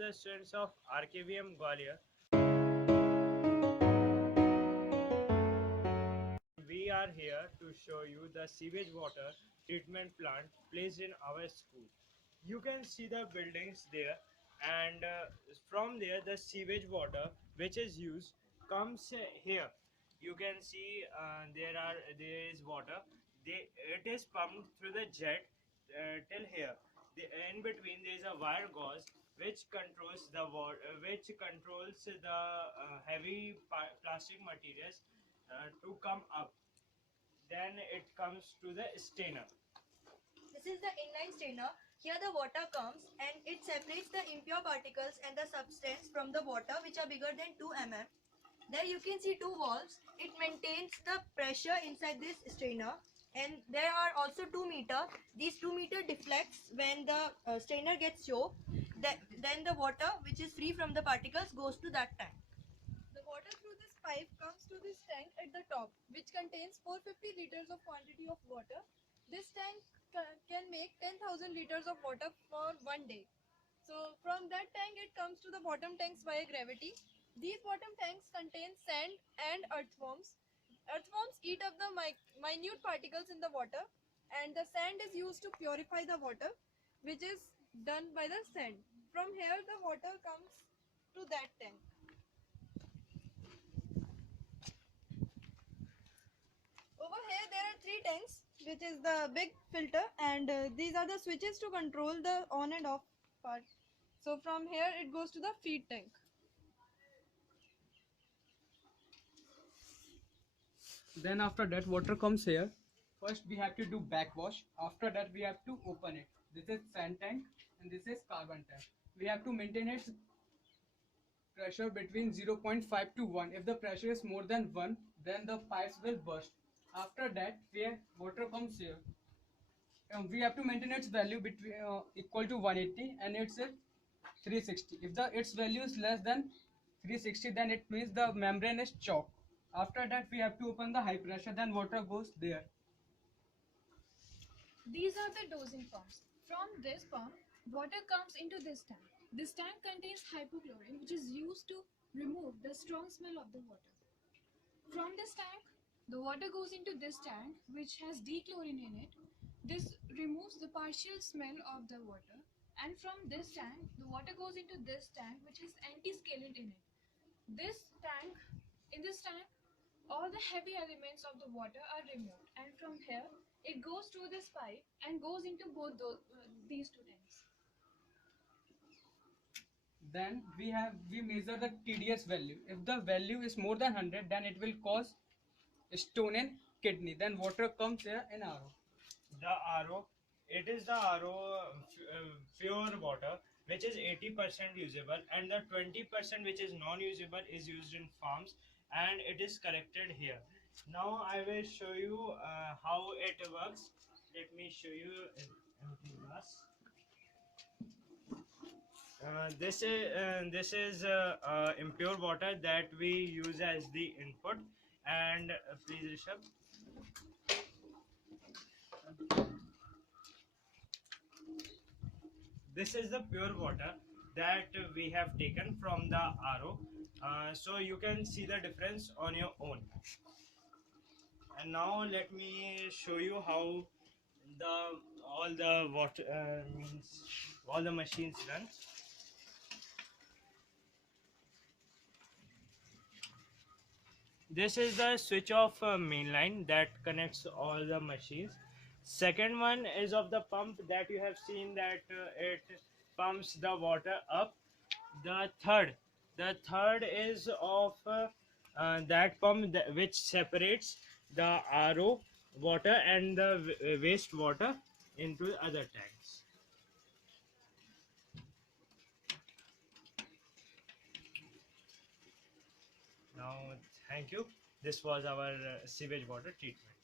the students of RKVM Gwalior. We are here to show you the sewage water treatment plant placed in our school. You can see the buildings there, and from there the sewage water which is used comes here. You can see there is water. It is pumped through the jet till here. In between there is a wire gauze which controls the heavy plastic materials to come up. Then it comes to the stainer. This is the inline strainer. Here the water comes and it separates the impure particles and the substance from the water which are bigger than 2 mm. There you can see two valves. It maintains the pressure inside this strainer, and there are also 2 meter. These 2 meter deflects when the strainer gets choked. Then the water which is free from the particles goes to that tank. The water through this pipe comes to this tank at the top, which contains 450 liters of quantity of water. This tank can make 10,000 liters of water for one day. So from that tank it comes to the bottom tanks via gravity. These bottom tanks contain sand and earthworms. Earthworms eat up the minute particles in the water, and the sand is used to purify the water, which is done by the sand. From here the water comes to that tank. Over here there are three tanks, which is the big filter, and these are the switches to control the on and off part. So from here it goes to the feed tank. Then after that water comes here. First we have to do backwash. After that we have to open it. This is sand tank and this is carbon tank. We have to maintain its pressure between 0.5 to 1. If the pressure is more than 1, then the pipes will burst. After that where water comes here, we have to maintain its value between equal to 180 and it's 360. If its value is less than 360, then it means the membrane is choked. After that we have to open the high pressure, then water goes there. These are the dosing pumps. From this pump, water comes into this tank. This tank contains hypochlorine, which is used to remove the strong smell of the water. From this tank, the water goes into this tank, which has dechlorine in it. This removes the partial smell of the water. And from this tank, the water goes into this tank, which is anti-scalant in it. In this tank, all the heavy elements of the water are removed, and from here it goes through this pipe and goes into both these two tanks. Then we measure the TDS value. If the value is more than 100, then it will cause stone in kidney. Then water comes here in RO. The RO, it is the RO pure water which is 80% usable, and the 20% which is non-usable is used in farms, and it is collected here. Now I will show you how it works. Let me show you in empty glass. This is impure water that we use as the input, and please Rishabh. This is the pure water that we have taken from the RO. So you can see the difference on your own. And now let me show you how all the water means all the machines run. This is the switch off main line that connects all the machines. Second one is of the pump that you have seen that it pumps the water up. The third is of that pump which separates the RO water and the waste water into other tanks. Now, thank you. This was our sewage water treatment.